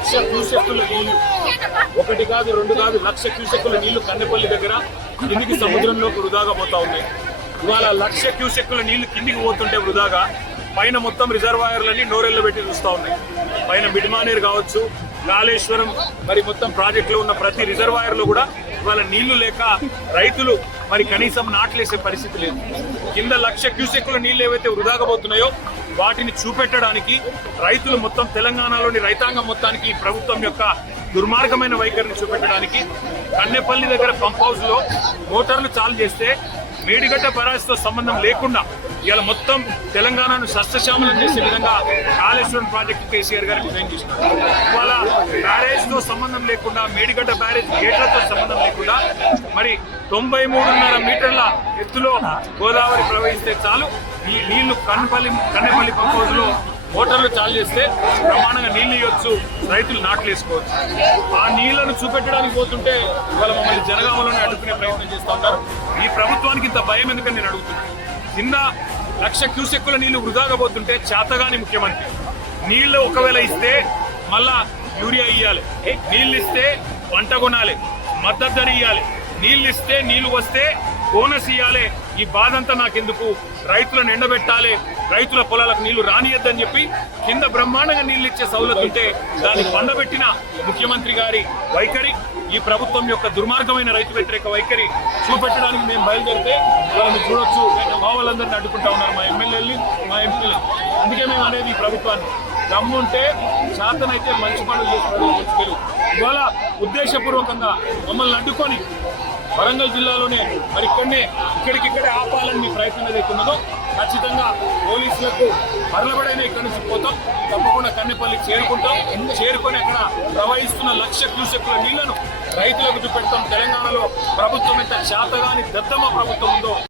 లక్ష క్యూసెక్కుల నీళ్లు, ఒకటి కాదు రెండు కాదు, లక్ష క్యూసెక్కుల నీళ్లు కన్నెపల్లి దగ్గర కిందికి సముద్రంలోకి వృధాగా పోతా ఉన్నాయి. ఇవాళ లక్ష క్యూసెక్కుల నీళ్లు కిందికి పోతుంటే వృధాగా పైన మొత్తం రిజర్వాయర్లన్నీ నోరెళ్ళు పెట్టి చూస్తూ ఉన్నాయి. పైన మిడ్మానేర్ కావచ్చు, కాళేశ్వరం, మరి మొత్తం ప్రాజెక్టులో ఉన్న ప్రతి రిజర్వాయర్లో కూడా ఇవాళ నీళ్లు లేక రైతులు మరి కనీసం నాట్లేసే పరిస్థితి లేదు. కింద లక్ష క్యూసెక్కుల నీళ్లు ఏవైతే వృధాగా పోతున్నాయో వాటిని చూపెట్టడానికి రైతులు మొత్తం తెలంగాణలోని రైతాంగం మొత్తానికి ఈ ప్రభుత్వం యొక్క దుర్మార్గమైన వైఖరిని చూపెట్టడానికి కన్నెపల్లి దగ్గర పంప్ హౌస్ లో మోటార్లు చాలు చేస్తే మేడిగడ్డ బరాజ్తో సంబంధం లేకుండా ఇవాళ మొత్తం తెలంగాణను సస్యశ్యామలం చేసే విధంగా కాళేశ్వరం ప్రాజెక్టు కేసీఆర్ గారు డిజైన్ చేసినారు. ఇవాళ బ్యారేజ్ తో సంబంధం లేకుండా, మేడిగడ్డ బ్యారేజ్ గేట్లతో సంబంధం లేకుండా మరి 93.5 మీటర్ల ఎత్తులో గోదావరి ప్రవహిస్తే చాలు ఈ నీళ్లు కన్నెపల్లి పంప్ హౌస్ లో మోటార్లు చాలు చేస్తే ప్రమాణంగా నీళ్లు ఇవ్వచ్చు, రైతులు నాట్లేసుకోవచ్చు. ఆ నీళ్లను చూపెట్టడానికి పోతుంటే ఇవాళ మమ్మల్ని జనగామలోనే అడ్డుకునే ప్రయత్నం చేస్తూ ఉంటారు. ఈ ప్రభుత్వానికి ఇంత భయం ఎందుకని నేను అడుగుతున్నాను. కింద లక్ష క్యూసెక్కుల నీళ్లు వృధాగా పోతుంటే చేతగాని ముఖ్యమంత్రి నీళ్లు ఒకవేళ ఇస్తే మళ్ళా యూరియా ఇయ్యాలి, నీళ్ళు ఇస్తే పంట కొనాలి, మద్దతు ధర ఇయ్యాలి, నీళ్ళు ఇస్తే నీళ్లు వస్తే బోనస్ ఇయ్యాలి. ఈ బాధ అంతా నాకెందుకు, రైతులను ఎండబెట్టాలి, రైతుల పొలాలకు నీళ్లు రానియద్దని చెప్పి కింద బ్రహ్మాండంగా నీళ్లు ఇచ్చే సౌలభ్యం ఉంటే దాన్ని పండబెట్టిన ముఖ్యమంత్రి గారి వైఖరి, ఈ ప్రభుత్వం యొక్క దుర్మార్గమైన రైతు వ్యతిరేక వైఖరి చూపెట్టడానికి మేము బయలుదేరితే వాళ్ళని చూడొచ్చు, మా వాళ్ళందరినీ అడ్డుకుంటా ఉన్నారు, మా ఎమ్మెల్యేలు, మా ఎంపీలు. అందుకే మేము అనేది ఈ ప్రభుత్వాన్ని దమ్ముంటే శాతనైతే మంచి పనులు చేసుకెళ్ళి ఇవాళ ఉద్దేశపూర్వకంగా మమ్మల్ని అడ్డుకొని వరంగల్ జిల్లాలోనే మరి ఇక్కడికిక్కడే ఆపాలని మీ ప్రయత్నం ఏదైతే ఉన్నదో ఖచ్చితంగా పోలీసులకు మరలబడైనా ఇక్కడి నుంచి పోతాం. తప్పకుండా కన్నెపల్లికి చేరుకొని అక్కడ ప్రవహిస్తున్న లక్ష క్యూసెక్కుల నీళ్లను రైతులకు చూపెడతాం. తెలంగాణలో ప్రభుత్వం ఎంత శాతగాని దద్దమ్మ ప్రభుత్వం ఉందో